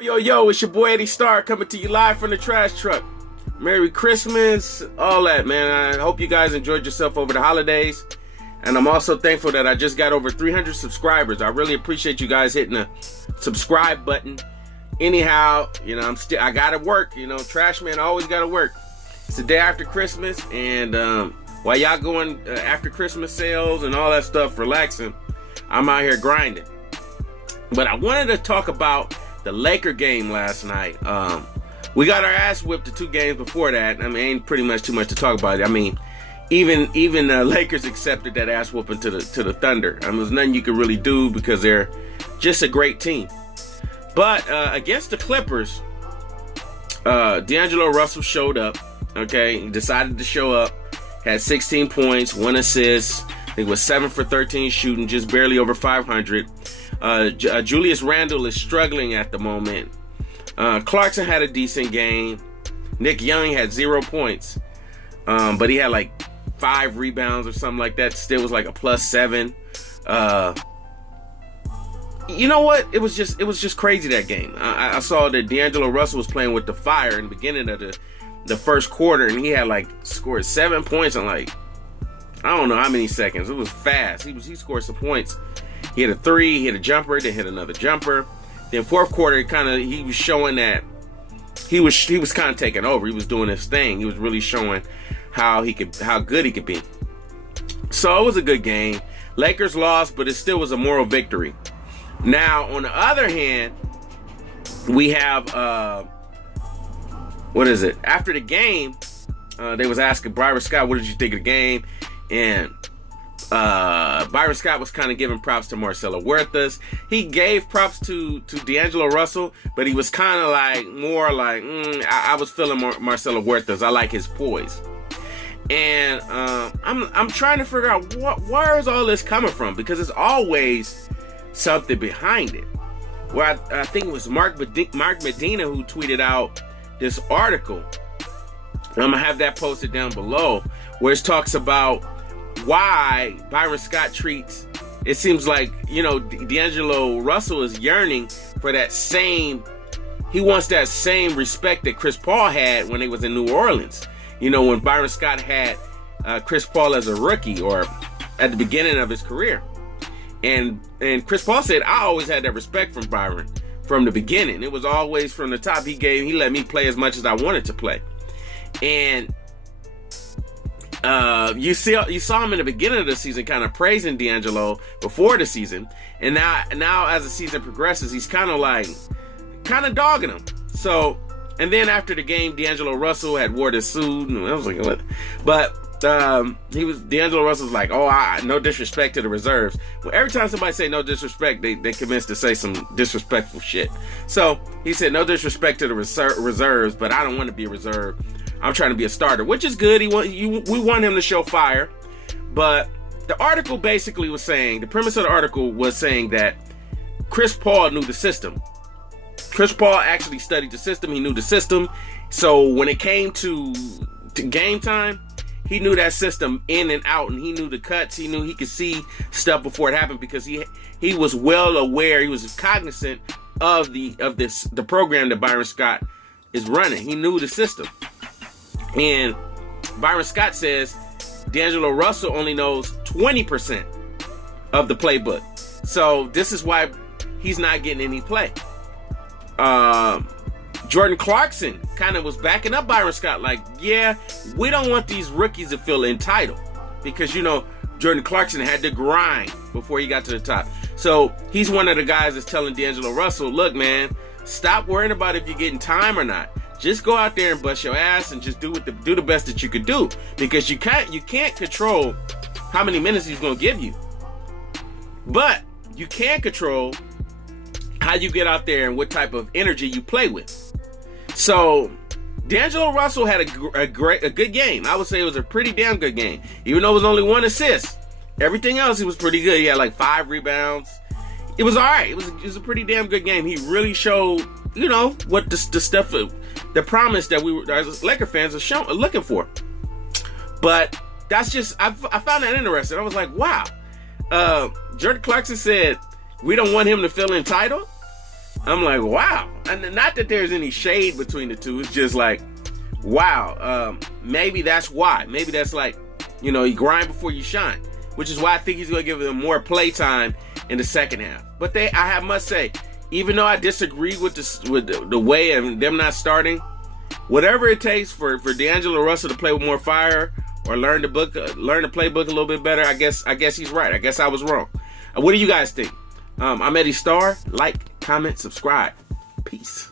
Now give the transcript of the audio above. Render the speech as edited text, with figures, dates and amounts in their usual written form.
Yo, it's your boy Eddie Starr coming to you live from the trash truck. Merry Christmas, all that, man. I hope you guys enjoyed yourself over the holidays. And I'm also thankful that I just got over 300 subscribers. I really appreciate you guys hitting the subscribe button. Anyhow, I gotta work. Trash man always gotta work. It's the day after Christmas, and while y'all going after Christmas sales and all that stuff, relaxing, I'm out here grinding. But I wanted to talk about the Laker game last night. We got our ass whipped the 2 games before that. I mean, ain't pretty much too much to talk about. I mean, even the Lakers accepted that ass whooping to the Thunder. I mean, there's nothing you can really do because they're just a great team. But against the Clippers, D'Angelo Russell showed up. Okay, he decided to show up. Had 16 points, 1 assist. I think it was 7 for 13 shooting, just barely over 500. Julius Randle is struggling at the moment. Clarkson had a decent game. Nick Young had 0 points, but he had like 5 rebounds or something like that. Still was like a +7. You know what? It was just crazy, that game. I saw that D'Angelo Russell was playing with the fire in the beginning of the first quarter, and he had scored 7 points in I don't know how many seconds. It was fast. He scored some points. He hit a 3, he hit a jumper, then hit another jumper. Then fourth quarter, he was showing that he was kind of taking over. He was doing his thing. He was really showing how good he could be. So it was a good game. Lakers lost, but it still was a moral victory. Now, on the other hand, we have after the game, they was asking Byron Scott, what did you think of the game? And Byron Scott was kind of giving props to Marcelo Huertas. He gave props to D'Angelo Russell, but he was kind of I was feeling Marcelo Huertas. I like his poise. And I'm trying to figure out where is all this coming from, because it's always something behind it. Well, I think it was Mark Medina who tweeted out this article. I'm going to have that posted down below, where it talks about why Byron Scott it seems like, D'Angelo Russell is yearning for he wants that same respect that Chris Paul had when he was in New Orleans. When Byron Scott had Chris Paul as a rookie or at the beginning of his career. And Chris Paul said, I always had that respect from Byron from the beginning. It was always from the top. He let me play as much as I wanted to play. And you saw him in the beginning of the season kind of praising D'Angelo before the season, and now as the season progresses, he's kind of dogging him. So, and then after the game, D'Angelo Russell had wore this suit, and I was like, what? But D'Angelo Russell's like, no disrespect to the reserves. Well, every time somebody say no disrespect, they commence to say some disrespectful shit. So he said, no disrespect to the reserves, but I don't want to be a reserve. I'm trying to be a starter, which is good. We want him to show fire. But the article basically was saying, the premise of the article was saying that Chris Paul knew the system. Chris Paul actually studied the system. He knew the system. So when it came to game time, he knew that system in and out, and he knew the cuts. He knew he could see stuff before it happened, because he was well aware. He was cognizant of the program that Byron Scott is running. He knew the system. And Byron Scott says D'Angelo Russell only knows 20% of the playbook. So this is why he's not getting any play. Jordan Clarkson kind of was backing up Byron Scott, yeah, we don't want these rookies to feel entitled, because Jordan Clarkson had to grind before he got to the top. So he's one of the guys that's telling D'Angelo Russell, look, man, stop worrying about if you're getting time or not. Just go out there and bust your ass and just do the best that you could do, because you can't control how many minutes he's going to give you, but you can control how you get out there and what type of energy you play with. So D'Angelo Russell had a good game. I would say it was a pretty damn good game, even though it was only 1 assist. Everything else, he was pretty good. He had 5 rebounds. It was all right. It was a pretty damn good game. He really showed, what the stuff, the promise that we as Laker fans are looking for. But that's just, I found that interesting. I was like, wow. Jordan Clarkson said, we don't want him to feel entitled. I'm like, wow. And not that there's any shade between the two. It's just like, wow. Maybe that's why. Maybe that's like, you know, you grind before you shine, which is why I think he's going to give them more play time in the second half. But I must say, even though I disagree with the way of them not starting, whatever it takes for D'Angelo Russell to play with more fire or learn the playbook a little bit better, I guess he's right. I guess I was wrong. What do you guys think? I'm Eddie Starr. Like, comment, subscribe. Peace.